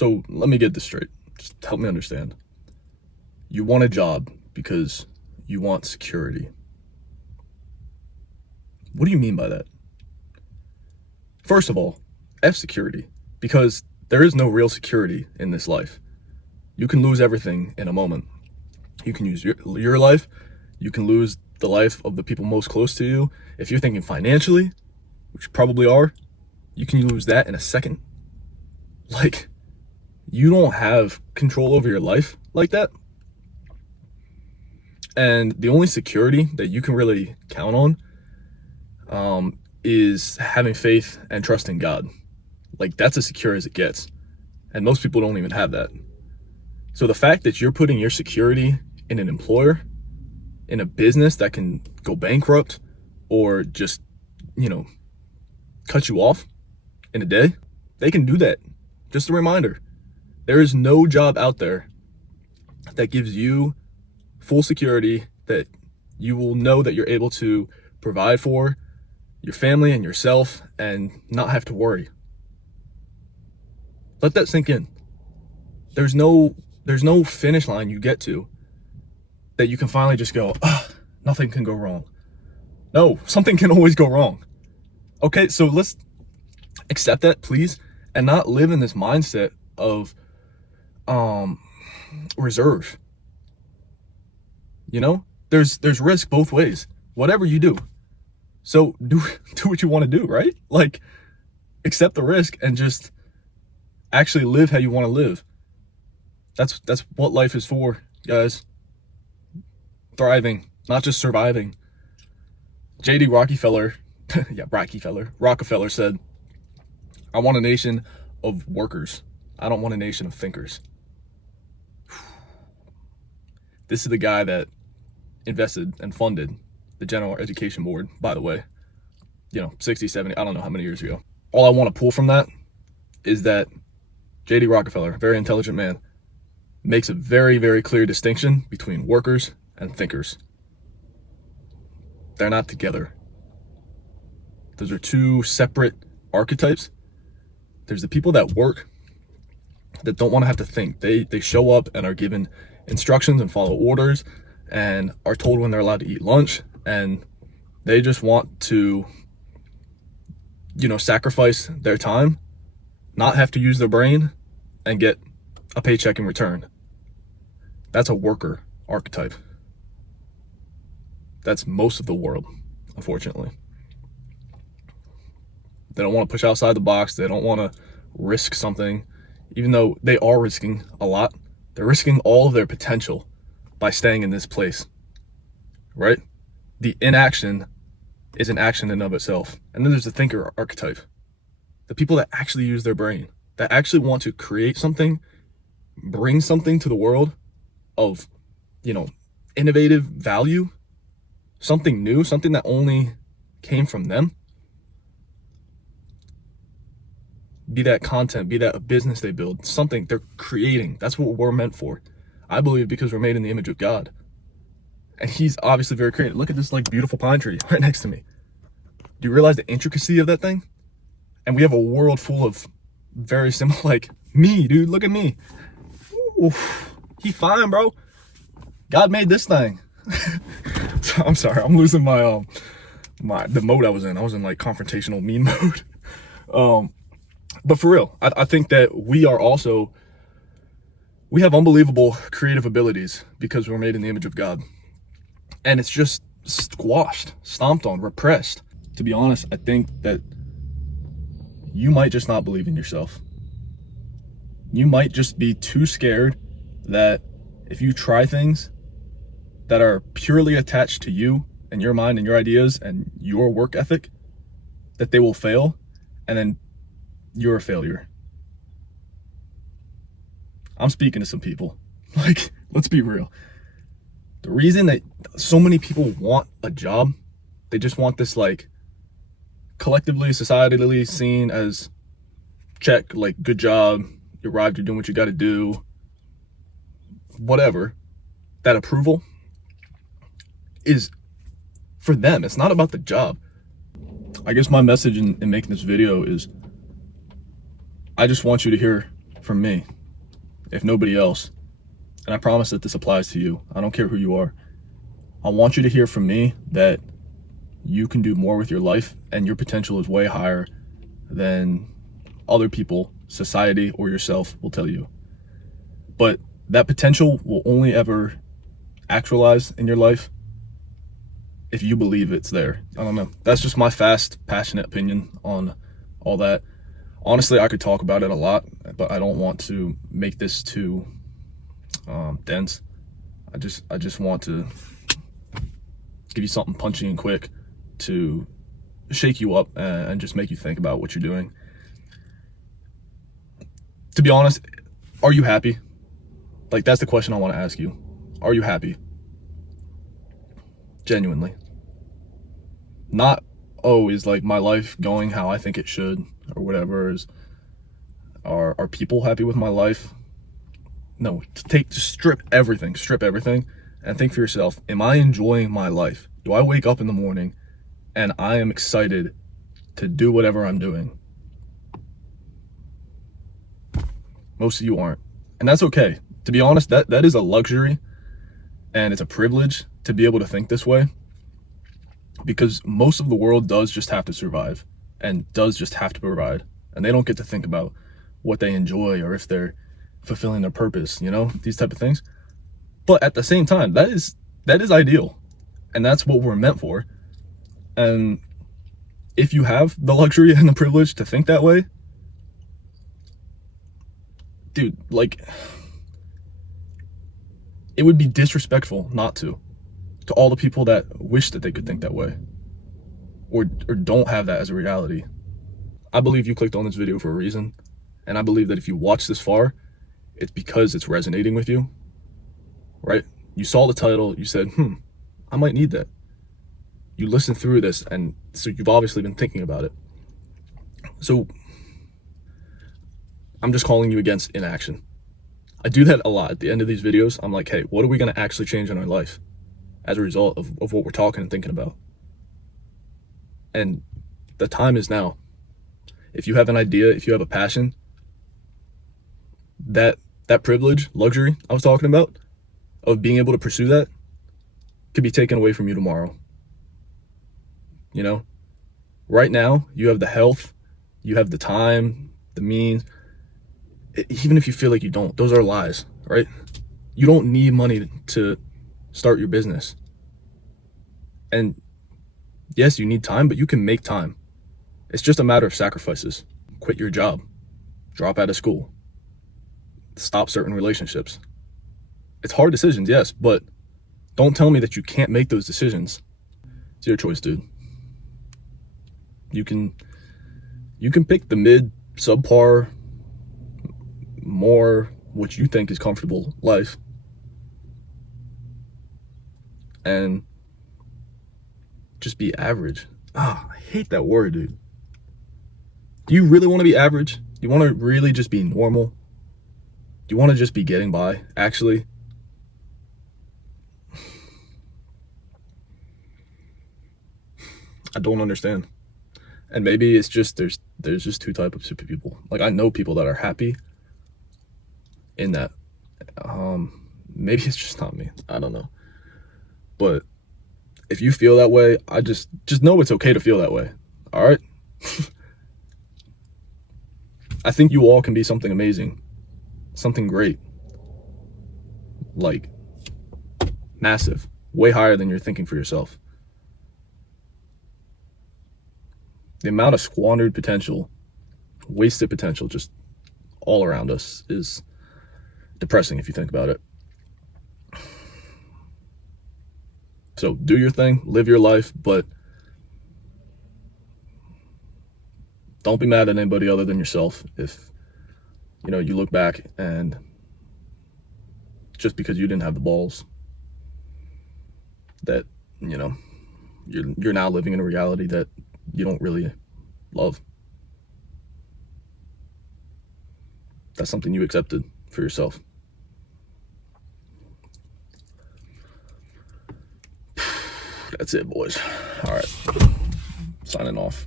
So let me get this straight. Just help me understand. You want a job because you want security. What do you mean by that? First of all, F security, because there is no real security in this life. You can lose everything in a moment. You can use your life. You can lose the life of the people most close to you. If you're thinking financially, which you probably are, you can lose that in a second. Like, you don't have control over your life like that. And the only security that you can really count on is having faith and trust in God. Like, that's as secure as it gets. And most people don't even have that. So the fact that you're putting your security in an employer, in a business that can go bankrupt or just, cut you off in a day, they can do that. Just a reminder, there is no job out there that gives you full security that you will know that you're able to provide for your family and yourself and not have to worry. Let that sink in. There's no finish line you get to that you can finally just go, nothing can go wrong. No, something can always go wrong. Okay, so let's accept that, please, and not live in this mindset of reserve. There's risk both ways, whatever you do. So do what you want to do, right? Like, accept the risk and just actually live how you want to live. That's what life is for, guys. Thriving, not just surviving. J.D. Rockefeller, Rockefeller said, "I want a nation of workers. I don't want a nation of thinkers." This is the guy that invested and funded the General Education Board, by the way, 60, 70, I don't know how many years ago. All I want to pull from that is that J.D. Rockefeller, very intelligent man, makes a very, very clear distinction between workers and thinkers. They're not together. Those are two separate archetypes. There's the people that work that don't want to have to think. They show up and are given instructions and follow orders and are told when they're allowed to eat lunch, and they just want to, sacrifice their time, not have to use their brain, and get a paycheck in return. That's a worker archetype. That's most of the world, unfortunately. They don't want to push outside the box. They don't want to risk something, even though they are risking a lot. They're risking all of their potential by staying in this place, right? The inaction is an action in and of itself. And then there's the thinker archetype. The people that actually use their brain, that actually want to create something, bring something to the world of, innovative value, something new, something that only came from them. Be that content, be that a business they build, something they're creating. That's what we're meant for. I believe because we're made in the image of God. And he's obviously very creative. Look at this beautiful pine tree right next to me. Do you realize the intricacy of that thing? And we have a world full of very similar, me, dude, look at me. Ooh, he fine, bro. God made this thing. So, I'm sorry, I'm losing my the mode I was in. I was in confrontational mean mode. But for real, I think that we have unbelievable creative abilities because we're made in the image of God. And it's just squashed, stomped on, repressed. To be honest, I think that you might just not believe in yourself. You might just be too scared that if you try things that are purely attached to you and your mind and your ideas and your work ethic, that they will fail, and then you're a failure. I'm speaking to some people. Let's be real. The reason that so many people want a job, they just want this collectively, societally seen as check, good job, you arrived, you're doing what you got to do, whatever. That approval is for them. It's not about the job. I guess my message in making this video is I just want you to hear from me, if nobody else, and I promise that this applies to you, I don't care who you are, I want you to hear from me that you can do more with your life and your potential is way higher than other people, society, or yourself will tell you. But that potential will only ever actualize in your life if you believe it's there. I don't know. That's just my fast, passionate opinion on all that. Honestly, I could talk about it a lot, but I don't want to make this too dense. I just want to give you something punchy and quick to shake you up and just make you think about what you're doing. To be honest, are you happy? Like, that's the question I want to ask you. Are you happy? Genuinely. Not, oh, is like my life going how I think it should or whatever. Are people happy with my life? No, just strip everything and think for yourself, am I enjoying my life? Do I wake up in the morning and I am excited to do whatever I'm doing? Most of you aren't. And that's okay. To be honest, that is a luxury and it's a privilege to be able to think this way, because most of the world does just have to survive and does just have to provide, and they don't get to think about what they enjoy or if they're fulfilling their purpose, you know, these type of things. But at the same time, that is ideal, and that's what we're meant for. And if you have the luxury and the privilege to think that way, dude, like, it would be disrespectful not to all the people that wish that they could think that way or don't have that as a reality. I believe you clicked on this video for a reason, and I believe that if you watch this far, it's because it's resonating with you, right? You saw the title, you said, I might need that. You listened through this, and so you've obviously been thinking about it. So I'm just calling you against inaction. I do that a lot at the end of these videos. I'm like, hey, what are we going to actually change in our life as a result of what we're talking and thinking about? And the time is now. If you have an idea, if you have a passion, that privilege, luxury I was talking about, of being able to pursue that, could be taken away from you tomorrow. You know, right now you have the health, you have the time, the means. Even if you feel like you don't, those are lies, right? You don't need money to start your business. And yes, you need time, but you can make time. It's just a matter of sacrifices. Quit your job, drop out of school, stop certain relationships. It's hard decisions, yes, but don't tell me that you can't make those decisions. It's your choice, dude. You can pick the mid, subpar, more what you think is comfortable life, and just be average. I hate that word, dude. Do you really want to be average? Do you want to really just be normal? Do you want to just be getting by, actually? I don't understand. And maybe it's just there's just two types of people. Like, I know people that are happy in that. Maybe it's just not me. I don't know. But if you feel that way, I just know it's okay to feel that way. All right? I think you all can be something amazing, something great, like massive, way higher than you're thinking for yourself. The amount of squandered potential, wasted potential just all around us is depressing if you think about it. So do your thing, live your life, but don't be mad at anybody other than yourself if, you know, you look back and just because you didn't have the balls that, you know, you're now living in a reality that you don't really love. That's something you accepted for yourself. That's it, boys. All right. Signing off.